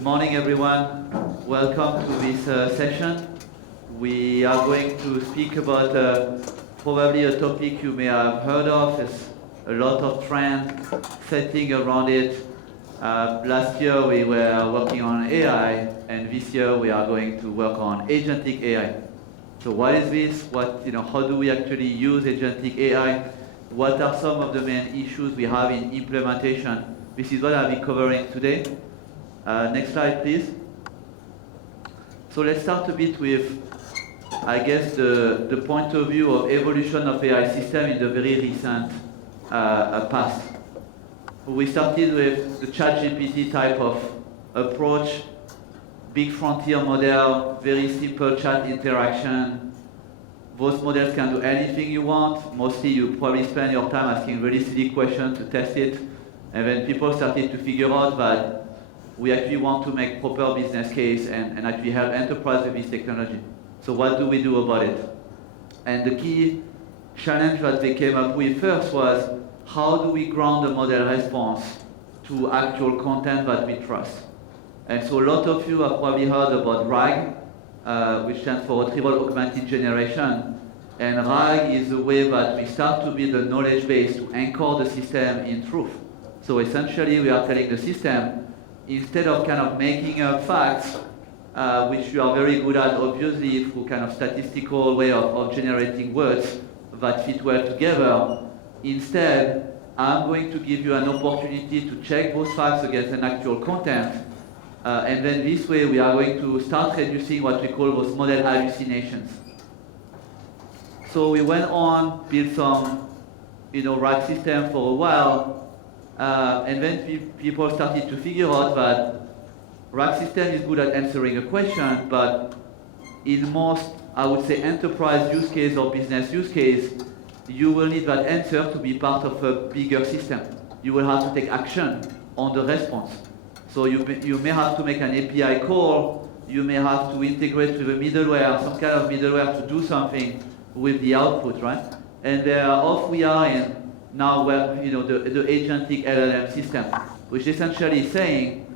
Good morning, everyone. Welcome to this session. We are going to speak about probably a topic you may have heard of. There's a lot of trend setting around it. Last year we were working on AI, and this year we are going to work on Agentic AI. So what is this? How do we actually use Agentic AI? What are some of the main issues we have in implementation? This is what I'll be covering today. Next slide, please. So let's start a bit with, I guess, the point of view of evolution of AI system in the very recent past. We started with the ChatGPT type of approach, big frontier model, very simple chat interaction. Those models can do anything you want. Mostly you probably spend your time asking really silly questions to test it. And then people started to figure out that we actually want to make proper business case and actually help enterprise with this technology. So what do we do about it? And the key challenge that they came up with first was, how do we ground the model response to actual content that we trust? And so a lot of you have probably heard about RAG, which stands for Retrieval Augmented Generation. And RAG is the way that we start to build a knowledge base to anchor the system in truth. So essentially we are telling the system, instead of kind of making up facts, which you are very good at obviously through kind of statistical way of generating words that fit well together, instead I'm going to give you an opportunity to check those facts against an actual content, and then this way we are going to start reducing what we call those model hallucinations. So we went on, built some RAG system for a while, and then people started to figure out that RAG system is good at answering a question, but in most, I would say, enterprise use case or business use case, you will need that answer to be part of a bigger system. You will have to take action on the response. So you may have to make an API call, you may have to integrate with a middleware, some kind of middleware to do something with the output, right? And off we are in now where the agentic LLM system, which essentially is saying,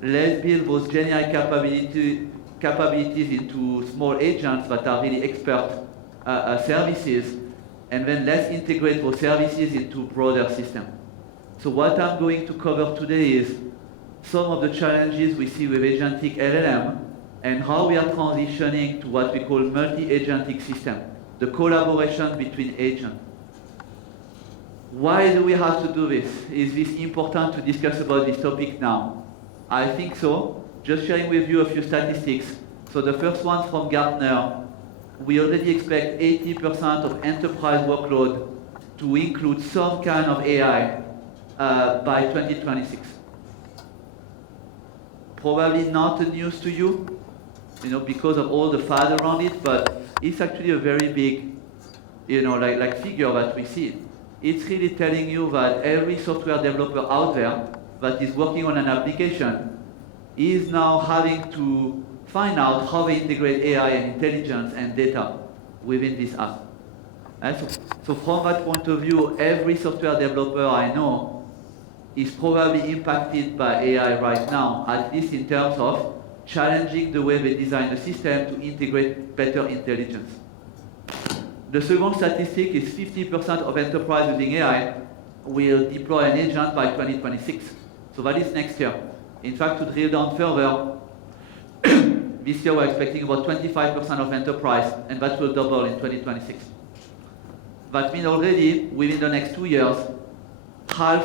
let's build those generic capabilities into small agents that are really expert services, and then let's integrate those services into broader system. So what I'm going to cover today is some of the challenges we see with agentic LLM and how we are transitioning to what we call multi-agentic system, the collaboration between agents. Why do we have to do this? Is this important to discuss about this topic now? I think so. Just sharing with you a few statistics. So the first one from Gartner, we already expect 80% of enterprise workload to include some kind of AI by 2026. Probably not a news to you, because of all the fad around it, but it's actually a very big, like figure that we see. It's really telling you that every software developer out there that is working on an application is now having to find out how they integrate AI and intelligence and data within this app. And so from that point of view, every software developer I know is probably impacted by AI right now, at least in terms of challenging the way they design the system to integrate better intelligence. The second statistic is 50% of enterprise using AI will deploy an agent by 2026. So that is next year. In fact, to drill down further, this year we're expecting about 25% of enterprise, and that will double in 2026. That means already, within the next 2 years, half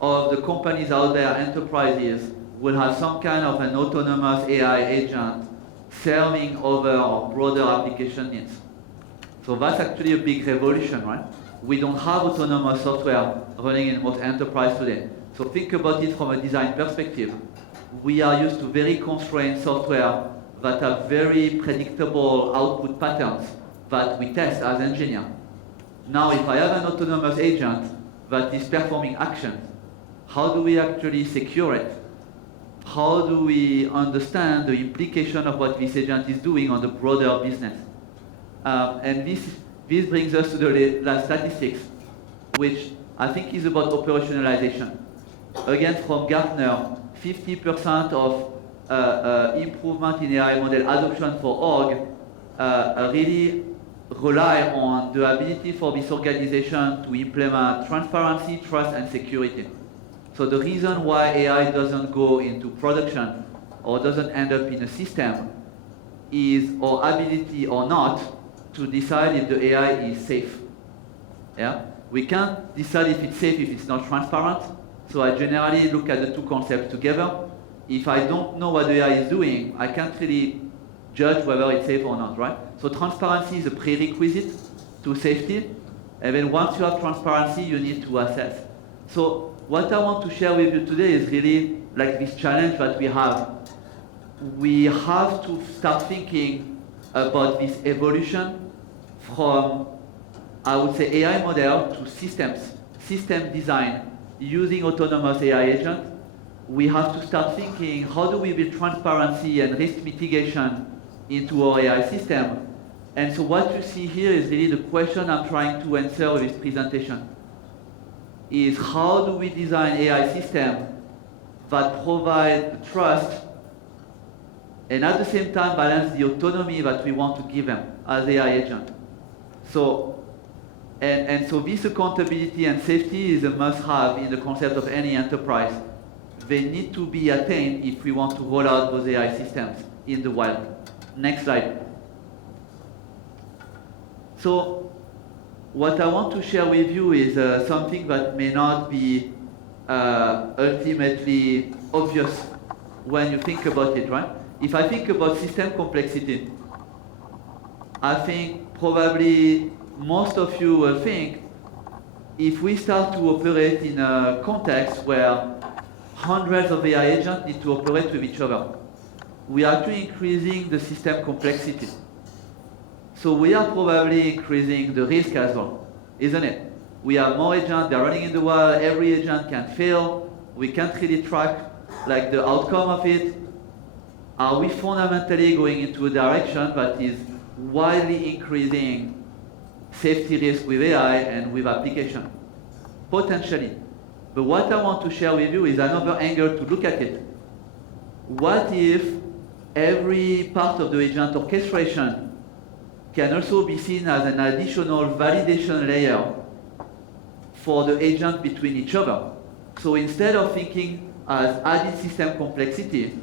of the companies out there, enterprises, will have some kind of an autonomous AI agent serving over broader application needs. So that's actually a big revolution, right? We don't have autonomous software running in most enterprise today. So think about it from a design perspective. We are used to very constrained software that have very predictable output patterns that we test as engineers. Now, if I have an autonomous agent that is performing actions, how do we actually secure it? How do we understand the implication of what this agent is doing on the broader business? And this brings us to the last statistics, which I think is about operationalization. Again, from Gartner, 50% of improvement in AI model adoption for org really rely on the ability for this organization to implement transparency, trust, and security. So the reason why AI doesn't go into production or doesn't end up in a system is our ability or not to decide if the AI is safe. Yeah? We can't decide if it's safe if it's not transparent. So I generally look at the two concepts together. If I don't know what the AI is doing, I can't really judge whether it's safe or not, right? So transparency is a prerequisite to safety. And then once you have transparency, you need to assess. So what I want to share with you today is really like this challenge that we have. We have to start thinking about this evolution from, I would say, AI model to systems, system design, using autonomous AI agents. We have to start thinking, how do we build transparency and risk mitigation into our AI system? And so what you see here is really the question I'm trying to answer with this presentation. Is how do we design AI system that provide trust and at the same time balance the autonomy that we want to give them as AI agent. So, and so this accountability and safety is a must-have in the concept of any enterprise. They need to be attained if we want to roll out those AI systems in the wild. Next slide. So, what I want to share with you is something that may not be ultimately obvious when you think about it, right? If I think about system complexity, I think probably most of you will think if we start to operate in a context where hundreds of AI agents need to operate with each other, we are actually increasing the system complexity. So we are probably increasing the risk as well, isn't it? We have more agents, they're running in the wild, every agent can fail, we can't really track like the outcome of it. Are we fundamentally going into a direction that is wildly increasing safety risk with AI and with application? Potentially. But what I want to share with you is another angle to look at it. What if every part of the agent orchestration can also be seen as an additional validation layer for the agent between each other? So instead of thinking as added system complexity,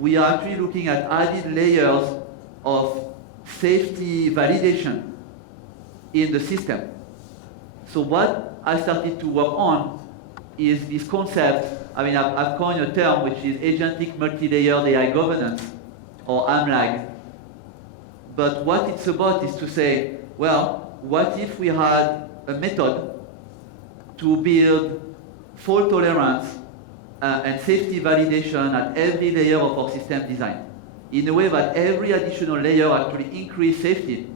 we are actually looking at added layers of safety validation in the system. So what I started to work on is this concept, I've coined a term which is agentic multi-layered AI governance, or AMLAG. But what it's about is to say, well, what if we had a method to build fault tolerance and safety validation at every layer of our system design, in a way that every additional layer actually increases safety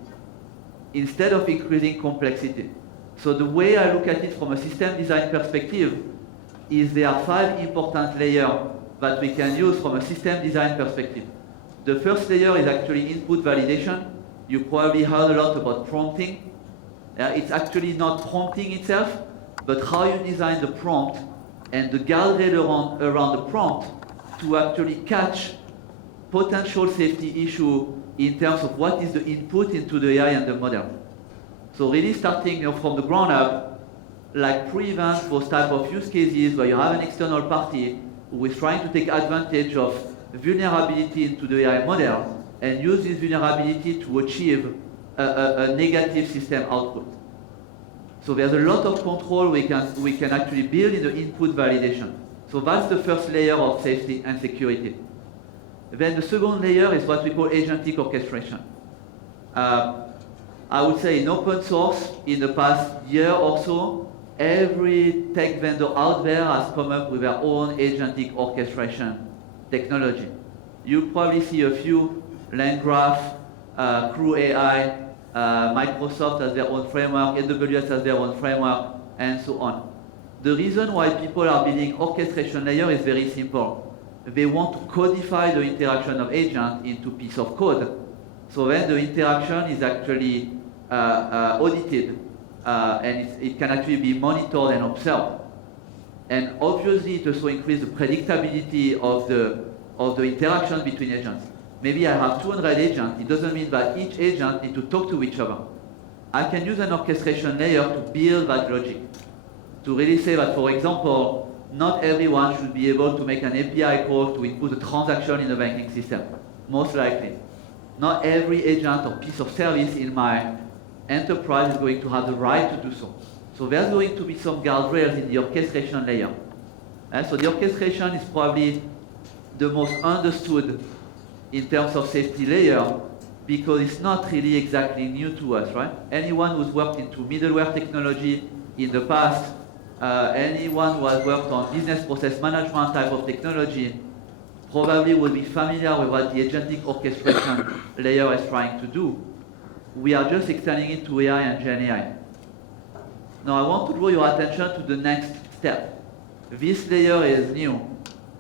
instead of increasing complexity. So the way I look at it from a system design perspective is there are 5 important layers that we can use from a system design perspective. The first layer is actually input validation. You probably heard a lot about prompting. It's actually not prompting itself, but how you design the prompt and the guardrail around the prompt to actually catch potential safety issue in terms of what is the input into the AI and the model. So really starting from the ground up, like prevent those type of use cases where you have an external party who is trying to take advantage of vulnerability into the AI model and use this vulnerability to achieve a negative system output. So there's a lot of control we can actually build in the input validation. So that's the first layer of safety and security. Then the second layer is what we call agentic orchestration. I would say in open source, in the past year or so, every tech vendor out there has come up with their own agentic orchestration technology. You probably see a few, LangGraph, Crew AI, Microsoft has their own framework, AWS has their own framework, and so on. The reason why people are building orchestration layer is very simple. They want to codify the interaction of agent into piece of code. So then the interaction is actually audited, and it can actually be monitored and observed. And obviously it also increases the predictability of the of the interaction between agents. Maybe I have 200 agents. It doesn't mean that each agent needs to talk to each other. I can use an orchestration layer to build that logic. To really say that, for example, not everyone should be able to make an API call to input a transaction in the banking system, most likely. Not every agent or piece of service in my enterprise is going to have the right to do so. So there's going to be some guardrails in the orchestration layer. So the orchestration is probably the most understood in terms of safety layer because it's not really exactly new to us, right? Anyone who's worked into middleware technology in the past, anyone who has worked on business process management type of technology probably will be familiar with what the agentic orchestration layer is trying to do. We are just extending it to AI and Gen AI. Now I want to draw your attention to the next step. This layer is new,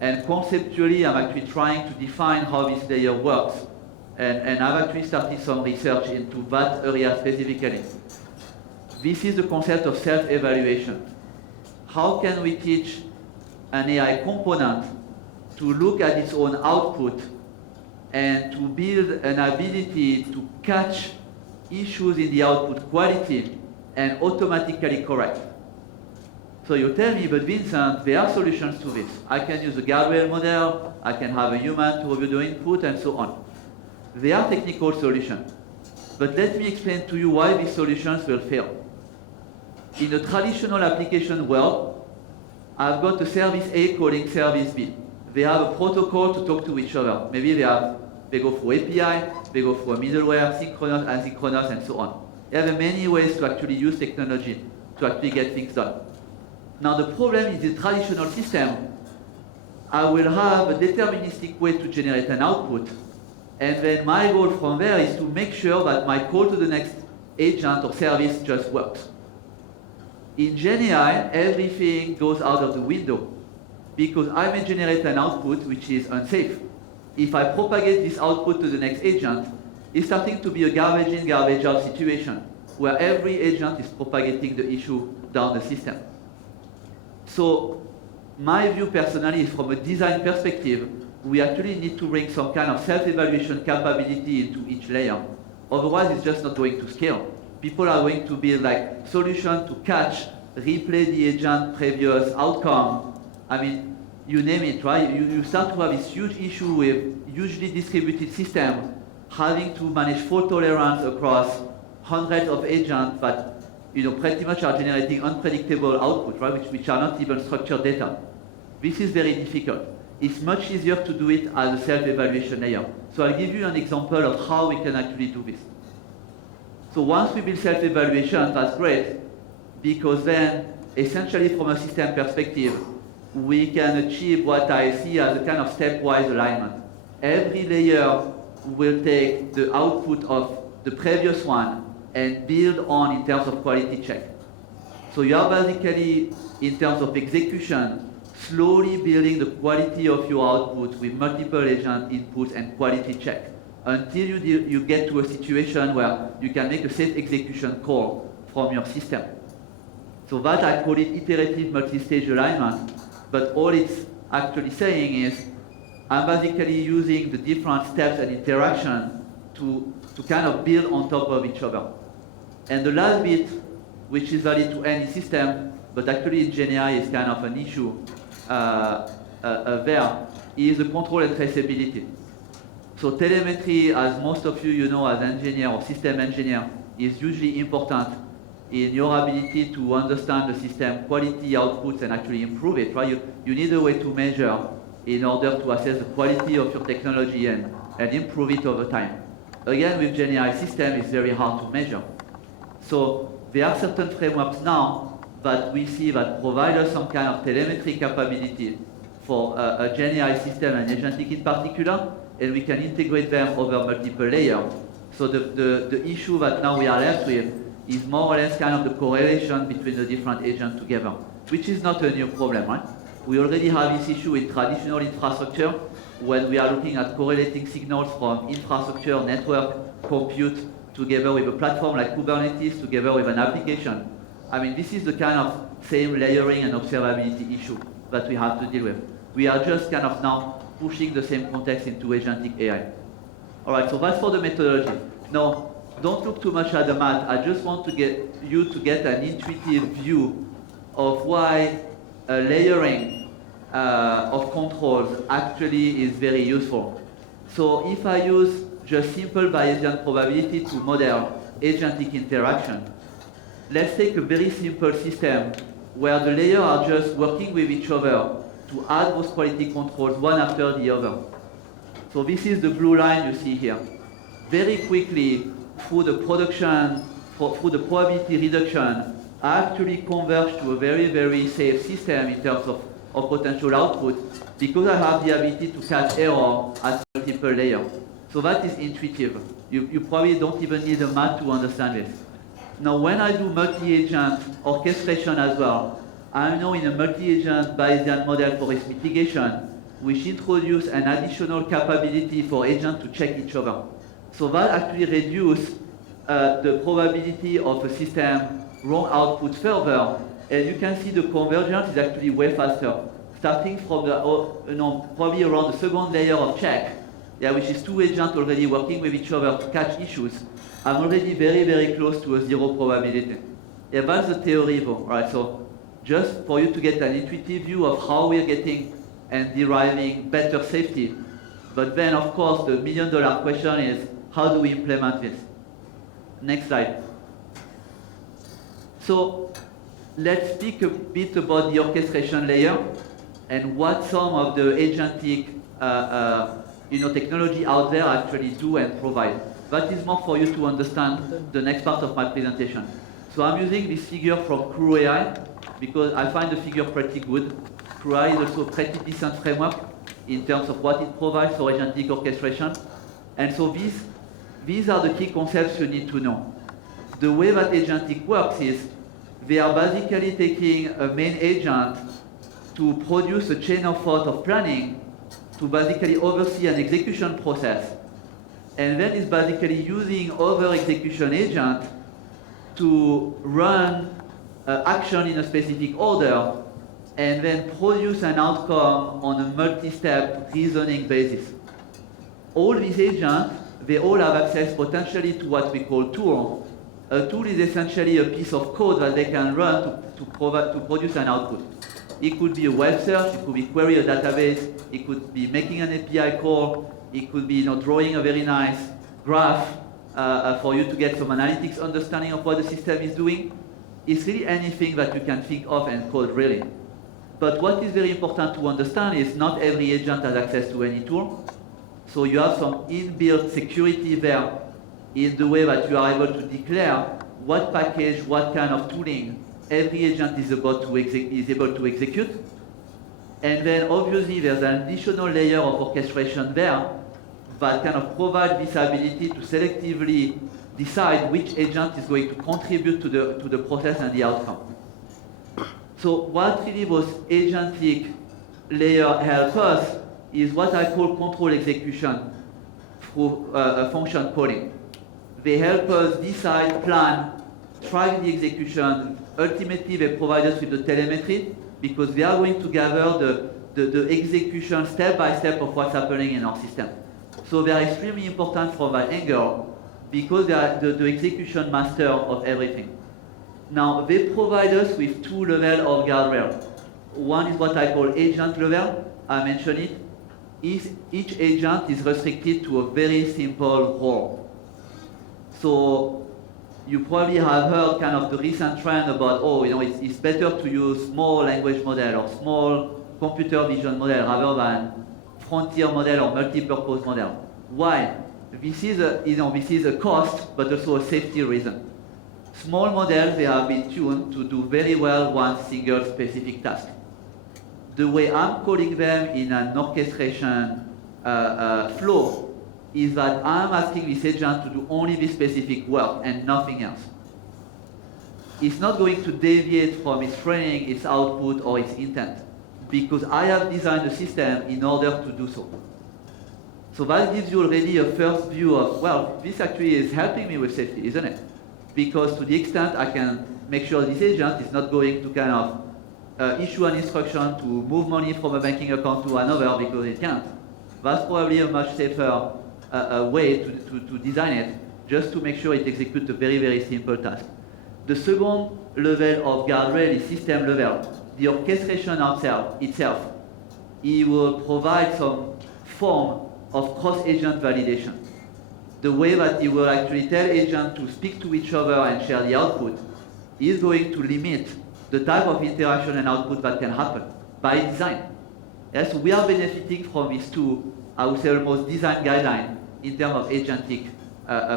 and conceptually I'm actually trying to define how this layer works, and I've actually started some research into that area specifically. This is the concept of self-evaluation. How can we teach an AI component to look at its own output and to build an ability to catch issues in the output quality and automatically correct? So you tell me, but Vincent, there are solutions to this. I can use a guardrail model, I can have a human to review the input, and so on. There are technical solutions. But let me explain to you why these solutions will fail. In the traditional application world, I've got a service A calling service B. They have a protocol to talk to each other. Maybe they go through API, they go through a middleware, synchronous, asynchronous, and so on. There are many ways to actually use technology to actually get things done. Now the problem is the traditional system. I will have a deterministic way to generate an output, and then my goal from there is to make sure that my call to the next agent or service just works. In Gen AI, everything goes out of the window because I may generate an output which is unsafe. If I propagate this output to the next agent, it's starting to be a garbage in, garbage out situation where every agent is propagating the issue down the system. So my view personally is from a design perspective, we actually need to bring some kind of self-evaluation capability into each layer. Otherwise, it's just not going to scale. People are going to build like solution to catch, replay the agent previous outcome. I mean, you name it, right? You start to have this huge issue with hugely distributed system, having to manage fault tolerance across hundreds of agents that pretty much are generating unpredictable output, right? Which are not even structured data. This is very difficult. It's much easier to do it as a self-evaluation layer. So I'll give you an example of how we can actually do this. So once we build self-evaluation, that's great, because then essentially from a system perspective, we can achieve what I see as a kind of stepwise alignment. Every layer will take the output of the previous one and build on in terms of quality check. So you are basically, in terms of execution, slowly building the quality of your output with multiple agent inputs and quality check until you get to a situation where you can make a safe execution call from your system. So that I call it iterative multi-stage alignment, but all it's actually saying is I'm basically using the different steps and interaction to kind of build on top of each other. And the last bit, which is valid to any system, but actually in Gen AI is kind of an issue there, is the control and traceability. So telemetry, as most of you know as engineer or system engineer, is usually important in your ability to understand the system quality outputs and actually improve it, right? You need a way to measure in order to assess the quality of your technology and improve it over time. Again, with Gen AI system, it's very hard to measure. So there are certain frameworks now that we see that provide us some kind of telemetry capability for a Gen AI system and agentic in particular, and we can integrate them over multiple layers. So the issue that now we are left with is more or less kind of the correlation between the different agents together, which is not a new problem, right? We already have this issue in traditional infrastructure when we are looking at correlating signals from infrastructure, network, compute, together with a platform like Kubernetes, together with an application. I mean, this is the kind of same layering and observability issue that we have to deal with. We are just kind of now pushing the same context into agentic AI. All right, so that's for the methodology. Now, don't look too much at the math. I just want to get you to get an intuitive view of why layering of controls actually is very useful. So if I use just simple Bayesian probability to model agentic interaction, let's take a very simple system where the layers are just working with each other to add those quality controls one after the other. So this is the blue line you see here. Very quickly, through the production, through the probability reduction, I actually converge to a very, very safe system in terms of potential output because I have the ability to catch error at multiple layers. So that is intuitive. You probably don't even need a math to understand this. Now, when I do multi-agent orchestration as well, I'm now in a multi-agent Bayesian model for risk mitigation, which introduce an additional capability for agents to check each other. So that actually reduces the probability of a system wrong output further, and you can see the convergence is actually way faster, starting from the probably around the second layer of check, which is two agents already working with each other to catch issues. I'm already very, very close to a zero probability. Yeah, that's the theory though, right? So just for you to get an intuitive view of how we're getting and deriving better safety. But then, of course, the million-dollar question is, how do we implement this? Next slide. So let's speak a bit about the orchestration layer and what some of the agentic technology out there actually do and provide. That is more for you to understand the next part of my presentation. So I'm using this figure from Crew AI because I find the figure pretty good. Crew AI is also a pretty decent framework in terms of what it provides for agentic orchestration. And so these are the key concepts you need to know. The way that agentic works is they are basically taking a main agent to produce a chain of thought of planning to basically oversee an execution process. And then it's basically using other execution agent to run action in a specific order and then produce an outcome on a multi-step reasoning basis. All these agents, they all have access potentially to what we call tool. A tool is essentially a piece of code that they can run to produce an output. It could be a web search, it could be query a database, it could be making an API call, it could be drawing a very nice graph for you to get some analytics understanding of what the system is doing. It's really anything that you can think of and code really. But what is very important to understand is not every agent has access to any tool. So you have some inbuilt security there in the way that you are able to declare what package, what kind of tooling every agent is able to execute. And then obviously there's an additional layer of orchestration there that kind of provide this ability to selectively decide which agent is going to contribute to the process and the outcome. So what really those agentic layer help us is what I call control execution through function calling. They help us decide, plan, track the execution. Ultimately, they provide us with the telemetry because they are going to gather the execution step by step of what's happening in our system. So they are extremely important from that angle because they are the execution master of everything. Now, they provide us with two levels of guardrail. One is what I call agent level. I mentioned it. Each agent is restricted to a very simple role. So you probably have heard kind of the recent trend about, it's better to use small language model or small computer vision model rather than frontier model or multi-purpose model. Why? This is a cost, but also a safety reason. Small models, they have been tuned to do very well one single specific task. The way I'm calling them in an orchestration flow is that I'm asking this agent to do only this specific work and nothing else. It's not going to deviate from its training, its output, or its intent, because I have designed the system in order to do so. So that gives you already a first view of, well, this actually is helping me with safety, isn't it? Because to the extent I can make sure this agent is not going to kind of issue an instruction to move money from a banking account to another because it can't. That's probably a much safer way to design it, just to make sure it executes a very, very simple task. The second level of guardrail is system level. The orchestration itself, it will provide some form of cross-agent validation. The way that it will actually tell agents to speak to each other and share the output is going to limit the type of interaction and output that can happen by design. Yes, we are benefiting from these two, I would say, almost design guidelines in terms of agentic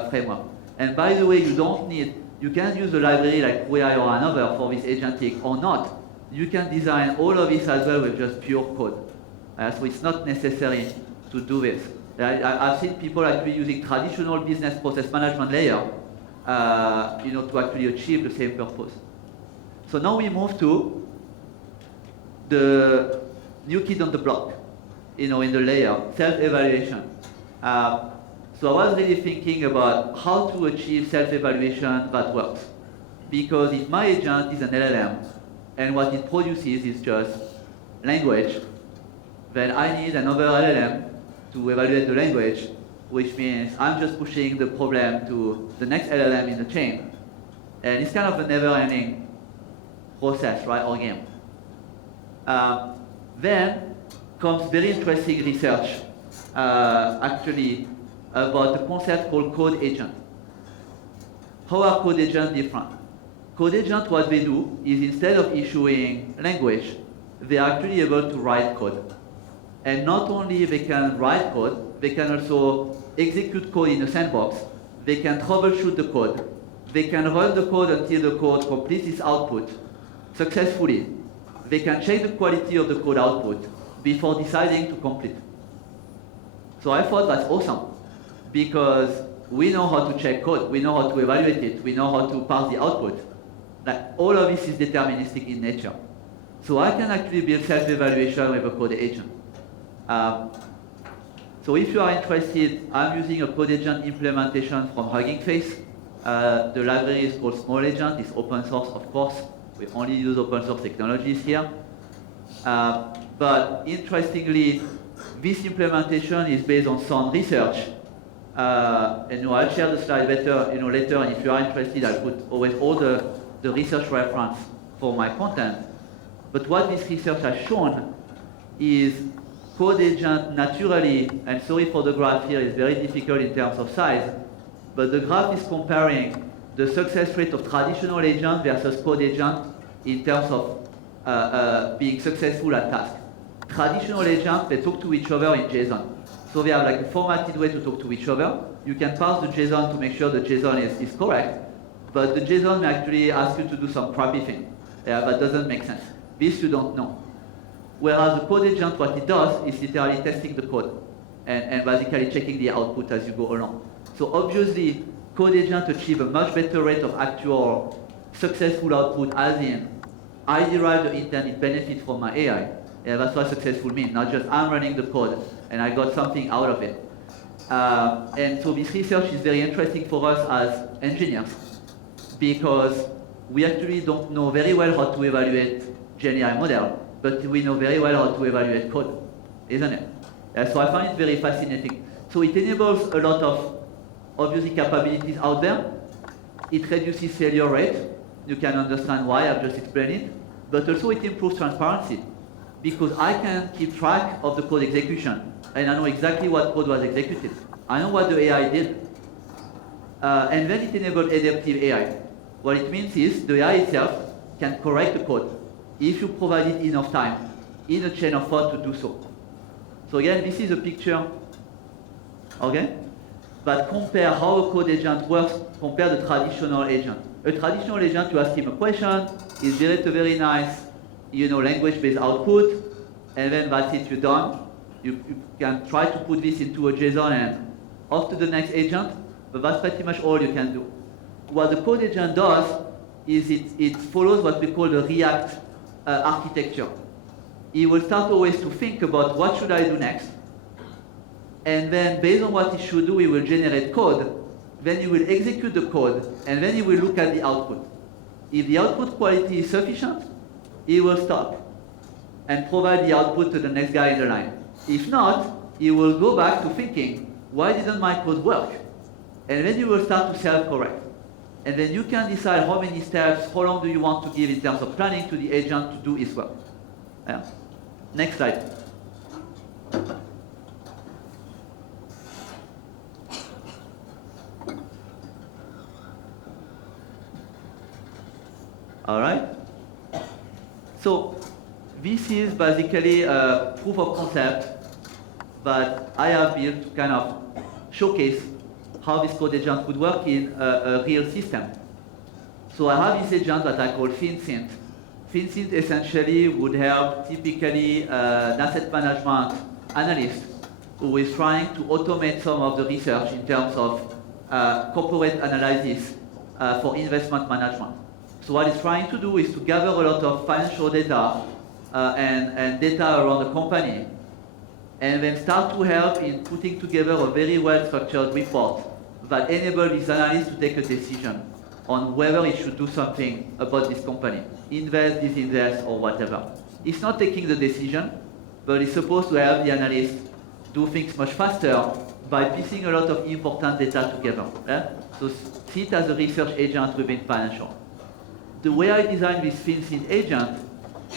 framework. And by the way, you can use a library like QAI or another for this agentic or not. You can design all of this as well with just pure code. So it's not necessary to do this. I've seen people actually using traditional business process management layer to actually achieve the same purpose. So now we move to the new kid on the block, in the layer, self-evaluation. So I was really thinking about how to achieve self-evaluation that works. Because if my agent is an LLM, and what it produces is just language, then I need another LLM to evaluate the language, which means I'm just pushing the problem to the next LLM in the chain. And it's kind of a never-ending process, right, or game. Then comes very interesting research, actually, about a concept called code agent. How are code agents different? Code agents, what they do is instead of issuing language, they are actually able to write code. And not only they can write code, they can also execute code in a sandbox. They can troubleshoot the code. They can run the code until the code completes its output successfully. They can check the quality of the code output before deciding to complete. So I thought that's awesome, because we know how to check code, we know how to evaluate it, we know how to parse the output. Like, all of this is deterministic in nature. So I can actually build self-evaluation with a code agent. So if you are interested, I'm using a code agent implementation from Hugging Face. The library is called Small Agent. It's open source, of course. We only use open source technologies here. But interestingly, this implementation is based on sound research. And I'll share the slide better, later. And if you are interested, I'll put always all the research reference for my content. But what this research has shown is code agent naturally, and sorry for the graph here, it's very difficult in terms of size, but the graph is comparing the success rate of traditional agent versus code agent in terms of being successful at task. Traditional agents, they talk to each other in JSON. So they have like a formatted way to talk to each other. You can parse the JSON to make sure the JSON is correct, but the JSON may actually ask you to do some crappy thing. That doesn't make sense. This you don't know. Whereas the code agent, what it does is literally testing the code and basically checking the output as you go along. So obviously, code agents achieve a much better rate of actual successful output, as in, I derive the intended benefit from my AI. That's what successful means, not just I'm running the code and I got something out of it. And so this research is very interesting for us as engineers, because we actually don't know very well how to evaluate GenAI model, but we know very well how to evaluate code, isn't it? So I find it very fascinating. So it enables a lot of, obviously, capabilities out there. It reduces failure rate. You can understand why, I've just explained it. But also it improves transparency, because I can keep track of the code execution, and I know exactly what code was executed. I know what the AI did. And then it enables adaptive AI. What it means is the AI itself can correct the code if you provide it enough time in a chain of thought to do so. So again, this is a picture, okay? But compare how a code agent works, compare the traditional agent. A traditional agent, you ask him a question, he generates a very nice, language-based output, and then that's it, you're done. You can try to put this into a JSON and off to the next agent, but that's pretty much all you can do. What the code agent does is it follows what we call the React architecture. He will start always to think about what should I do next. And then based on what he should do, he will generate code. Then he will execute the code, and then he will look at the output. If the output quality is sufficient, he will stop and provide the output to the next guy in the line. If not, it will go back to thinking, why didn't my code work? And then you will start to self-correct. And then you can decide how many steps, how long do you want to give in terms of planning to the agent to do its work. Yeah. Next slide. All right. So this is basically a proof of concept that I have built to kind of showcase how this code agent would work in a real system. So I have this agent that I call Vincent. Vincent essentially would help typically an asset management analyst who is trying to automate some of the research in terms of corporate analysis for investment management. So what it's trying to do is to gather a lot of financial data and data around the company, and then start to help in putting together a very well-structured report that enables this analyst to take a decision on whether he should do something about this company, invest, disinvest, or whatever. It's not taking the decision, but it's supposed to help the analyst do things much faster by piecing a lot of important data together. So see it as a research agent within financial. The way I designed this Vincent agent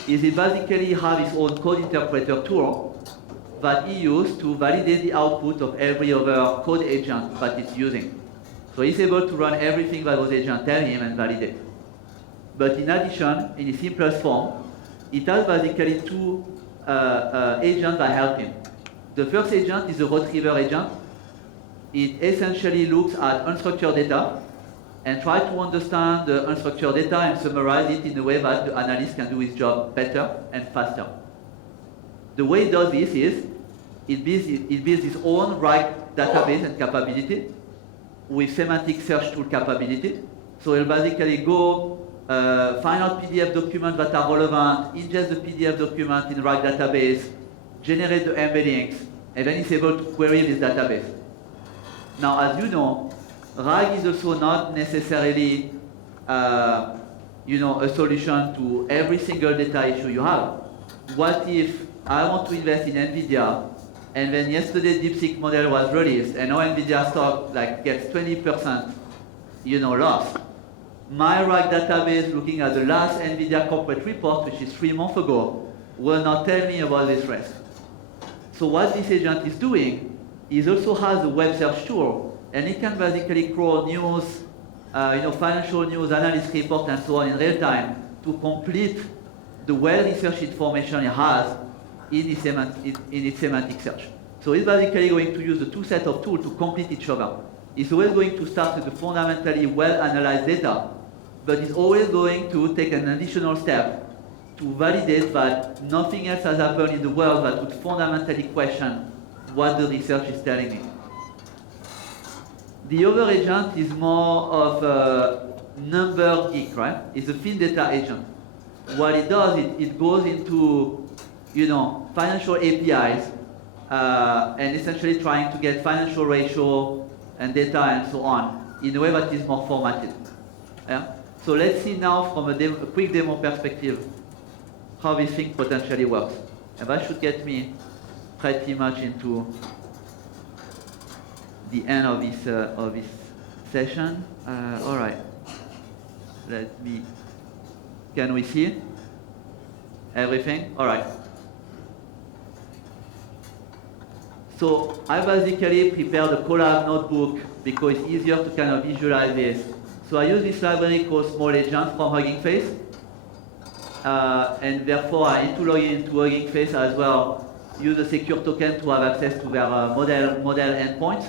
is it basically has its own code interpreter tool that he used to validate the output of every other code agent that it's using. So he's able to run everything that those agents tell him and validate. But in addition, in its simplest form, it has basically two agents that help him. The first agent is a retriever agent. It essentially looks at unstructured data and tries to understand the unstructured data and summarize it in a way that the analyst can do his job better and faster. The way it does this is it builds its own RAG database and capability with semantic search tool capability. So it'll basically go find out PDF documents that are relevant, ingest the PDF document in RAG database, generate the embeddings, and then it's able to query this database. Now, as you know, RAG is also not necessarily a solution to every single data issue you have. What if I want to invest in NVIDIA, and then yesterday DeepSeek model was released, and now NVIDIA stock gets 20% loss. My RAG database, looking at the last NVIDIA corporate report, which is 3 months ago, will not tell me about this risk. So what this agent is doing is also has a web search tool, and it can basically crawl news, financial news, analyst report, and so on in real time to complete the well-researched information it has in its semantic search. So it's basically going to use the two sets of tools to complete each other. It's always going to start with the fundamentally well-analyzed data, but it's always going to take an additional step to validate that nothing else has happened in the world that would fundamentally question what the research is telling me. The other agent is more of a number geek, right? It's a fin data agent. What it does, it goes into financial APIs and essentially trying to get financial ratio and data and so on in a way that is more formatted. Yeah? So let's see now from a quick demo perspective how this thing potentially works. And that should get me pretty much into the end of this session. All right. Can we see everything? All right. So I basically prepared a collab notebook because it's easier to kind of visualize this. So I use this library called Small Agent from Hugging Face. And therefore I need to log into Hugging Face as well, use a secure token to have access to their model endpoints.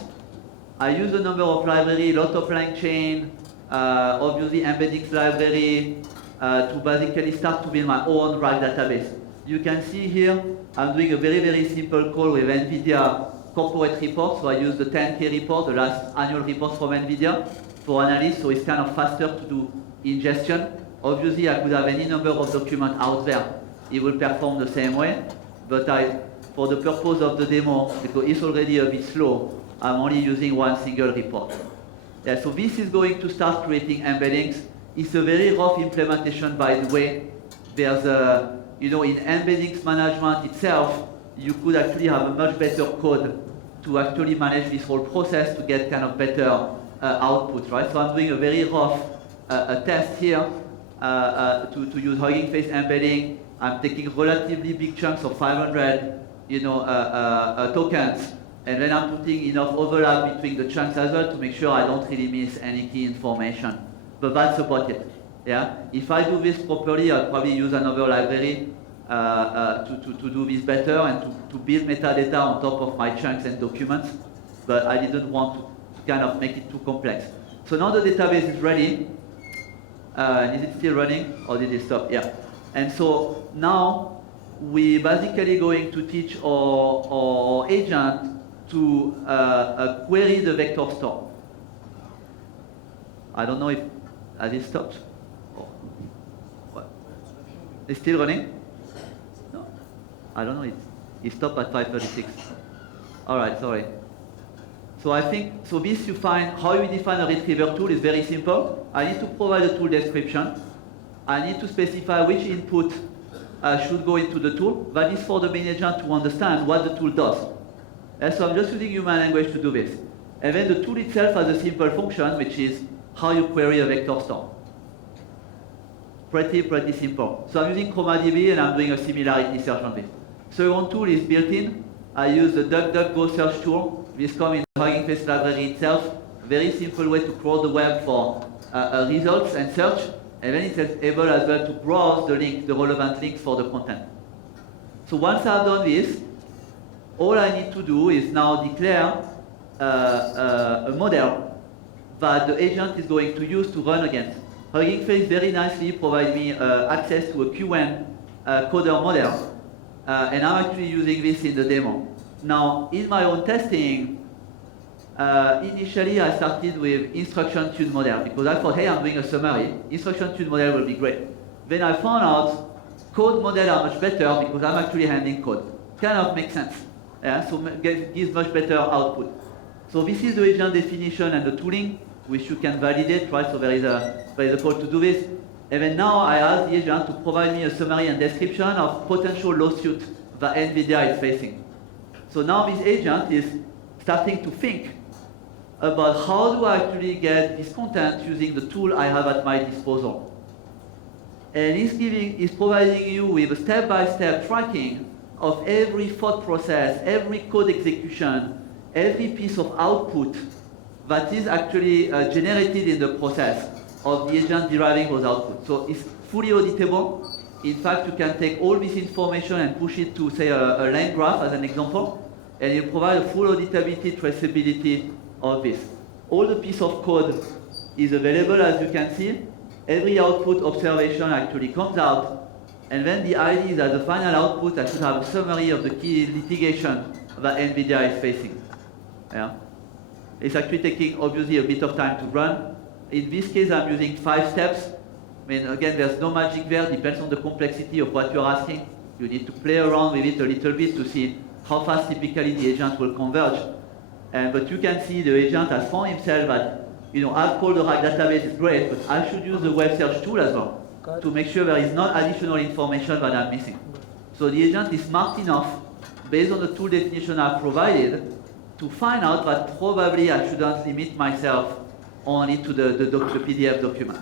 I use a number of libraries, a lot of LangChain, obviously embeddings library, to basically start to build my own RAG database. You can see here, I'm doing a very, very simple call with NVIDIA corporate report. So I use the 10K report, the last annual report from NVIDIA for analysts. So it's kind of faster to do ingestion. Obviously, I could have any number of documents out there. It will perform the same way. But for the purpose of the demo, because it's already a bit slow, I'm only using one single report. Yeah, so this is going to start creating embeddings. It's a very rough implementation, by the way. There's in embeddings management itself, you could actually have a much better code to actually manage this whole process to get kind of better output, right? So I'm doing a very rough test here to use Hugging Face embedding. I'm taking relatively big chunks of 500, tokens, and then I'm putting enough overlap between the chunks as well to make sure I don't really miss any key information. But that's about it. Yeah. If I do this properly, I'll probably use another library to do this better and to build metadata on top of my chunks and documents. But I didn't want to kind of make it too complex. So now the database is ready. Is it still running or did it stop? Yeah. And so now we're basically going to teach our agent to query the vector store. I don't know if has it stopped. Oh. What? It's still running? No. I don't know. It stopped at 5:36. All right. Sorry. So I think, so this you find, how you define a retriever tool is very simple. I need to provide a tool description. I need to specify which input should go into the tool. That is for the main agent to understand what the tool does. And so I'm just using human language to do this. And then the tool itself has a simple function, which is how you query a vector store. Pretty simple. So I'm using ChromaDB and I'm doing a similarity search on this. Second tool is built in. I use the DuckDuckGo search tool. This comes in the Hugging Face library itself. Very simple way to crawl the web for results and search. And then it's able as well to browse the relevant links for the content. So once I've done this, all I need to do is now declare a model that the agent is going to use to run against. Hugging Face very nicely provides me access to a QN coder model. And I'm actually using this in the demo. Now, in my own testing, initially I started with instruction-tuned model because I thought, hey, I'm doing a summary. Instruction-tuned model will be great. Then I found out code model are much better because I'm actually handling code. Kind of makes sense. Yeah, so gives much better output. So this is the agent definition and the tooling, which you can validate, right? So there is a call to do this. And then now I ask the agent to provide me a summary and description of potential lawsuit that NVIDIA is facing. So now this agent is starting to think about how do I actually get this content using the tool I have at my disposal. And he's providing you with a step-by-step tracking of every thought process, every code execution, every piece of output that is actually generated in the process of the agent deriving those outputs. So it's fully auditable. In fact, you can take all this information and push it to, say, a line graph as an example, and it'll provide a full auditability, traceability of this. All the piece of code is available, as you can see. Every output observation actually comes out, and then the idea is that the final output, I should have a summary of the key litigation that NVIDIA is facing. Yeah? It's actually taking, obviously, a bit of time to run. In this case, I'm using 5 steps. I mean, again, there's no magic there. Depends on the complexity of what you're asking. You need to play around with it a little bit to see how fast typically the agent will converge. But you can see the agent has found himself that, I've called the RAG database is great, but I should use the web search tool as well to make sure there is not additional information that I'm missing. So the agent is smart enough, based on the tool definition I've provided, to find out that probably I shouldn't limit myself only to the PDF document.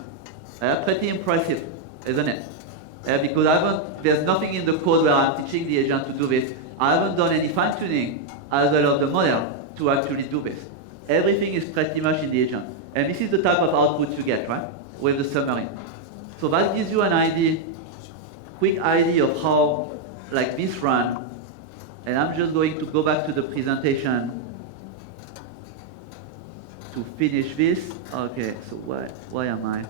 Pretty impressive, isn't it? Because there's nothing in the code where I'm teaching the agent to do this. I haven't done any fine-tuning as well of the model to actually do this. Everything is pretty much in the agent. And this is the type of output you get, right? With the summary. So that gives you an idea, quick idea of how this run. And I'm just going to go back to the presentation to finish this. Okay, so why am I?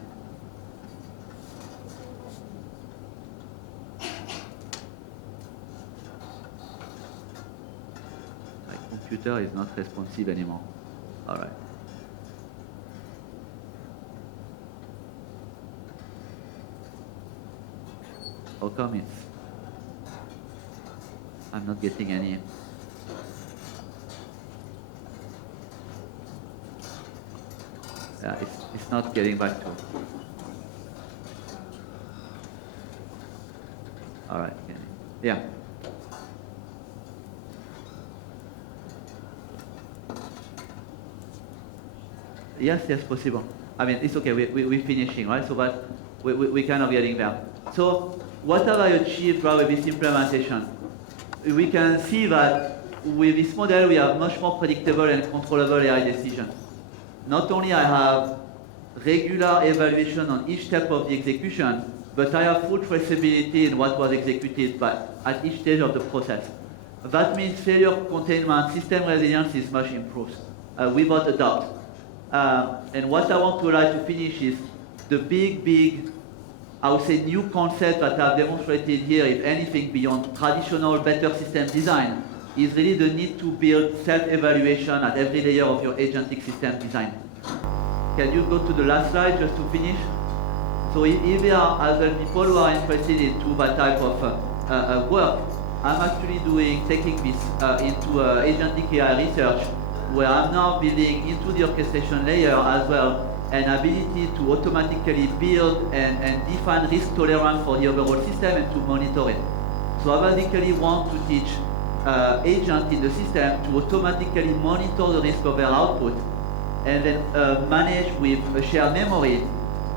My computer is not responsive anymore. All right. How come I'm not getting any? Yeah, it's not getting back to. All right. Yeah. Yes, possible. I mean, it's okay, we're finishing, right? So, but we're kind of getting there. So, what have I achieved with this implementation? We can see that with this model, we have much more predictable and controllable AI decisions. Not only I have regular evaluation on each step of the execution, but I have full traceability in what was executed at each stage of the process. That means failure containment, system resilience is much improved, without a doubt. And what I want to like to finish is the big, I would say, new concept that I've demonstrated here, if anything beyond traditional better system design, is really the need to build self-evaluation at every layer of your agentic system design. Can you go to the last slide just to finish? So if there are other people who are interested into that type of work, I'm actually taking this into agentic AI research, where I'm now building into the orchestration layer as well an ability to automatically build and define risk tolerance for the overall system and to monitor it. So I basically want to teach agents in the system to automatically monitor the risk of their output and then manage with a shared memory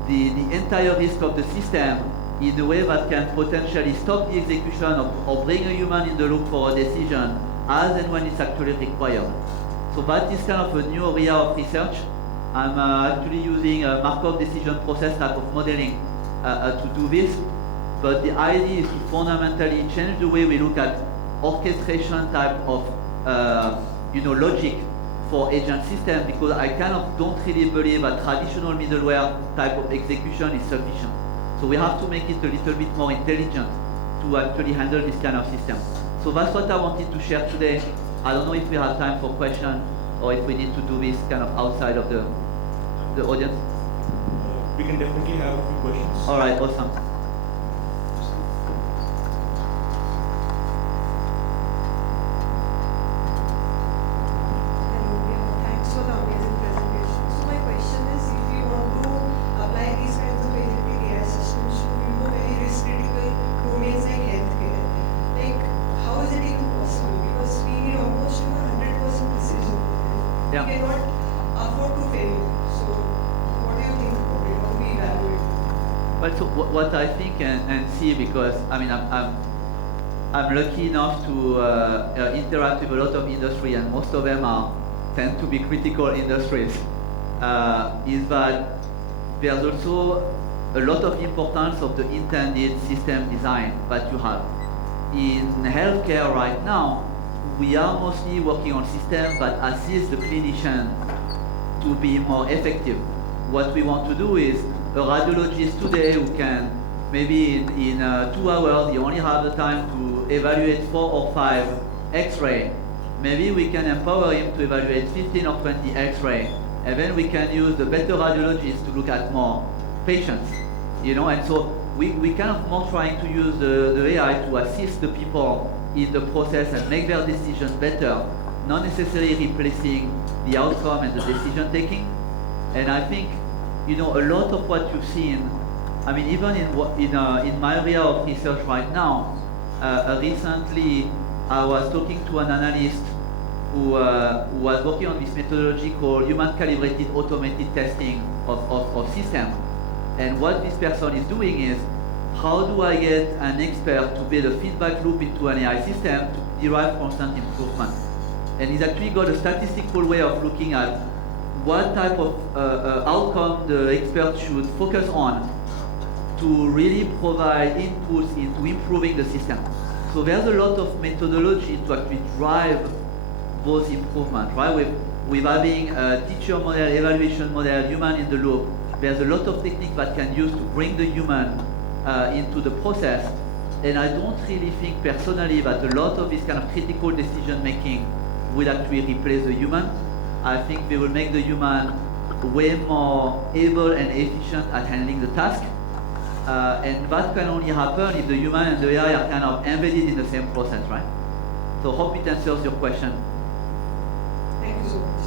the entire risk of the system in a way that can potentially stop the execution or bring a human in the loop for a decision as and when it's actually required. So that is kind of a new area of research. I'm actually using a Markov decision process type of modeling to do this. But the idea is to fundamentally change the way we look at orchestration type of logic for agent system, because I kind of don't really believe that traditional middleware type of execution is sufficient. So we have to make it a little bit more intelligent to actually handle this kind of system. So that's what I wanted to share today. I don't know if we have time for questions or if we need to do this kind of outside of the audience. We can definitely have a few questions. All right, awesome. So what I think and see, because I mean I'm lucky enough to interact with a lot of industry, and most of them tend to be critical industries, is that there's also a lot of importance of the intended system design that you have. In healthcare right now, we are mostly working on systems that assist the clinician to be more effective. What we want to do is a radiologist today who can maybe in 2 hours, you only have the time to evaluate 4 or 5 X-ray. Maybe we can empower him to evaluate 15 or 20 X-ray, and then we can use the better radiologists to look at more patients, and so we kind of more trying to use the AI to assist the people in the process and make their decisions better, not necessarily replacing the outcome and the decision taking. And I think, a lot of what you've seen, I mean, even in my area of research right now, recently I was talking to an analyst who was working on this methodology called human-calibrated automated testing of systems. And what this person is doing is, how do I get an expert to build a feedback loop into an AI system to derive constant improvement? And he's actually got a statistical way of looking at what type of outcome the expert should focus on to really provide inputs into improving the system. So there's a lot of methodology to actually drive those improvements, right? With having a teacher model, evaluation model, human in the loop, there's a lot of techniques that can use to bring the human into the process. And I don't really think personally that a lot of this kind of critical decision making will actually replace the human. I think they will make the human way more able and efficient at handling the task. And that can only happen if the human and the AI are kind of embedded in the same process, right? So hope it answers your question. Thank you so much.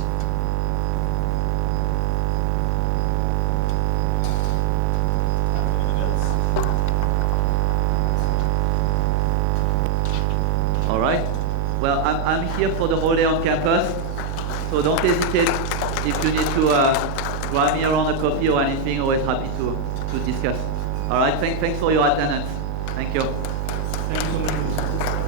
All right. Well, I'm here for the whole day on campus, so don't hesitate if you need to grab me around a coffee or anything. Always happy to discuss. All right. Thanks for your attendance. Thank you. Thank you so much.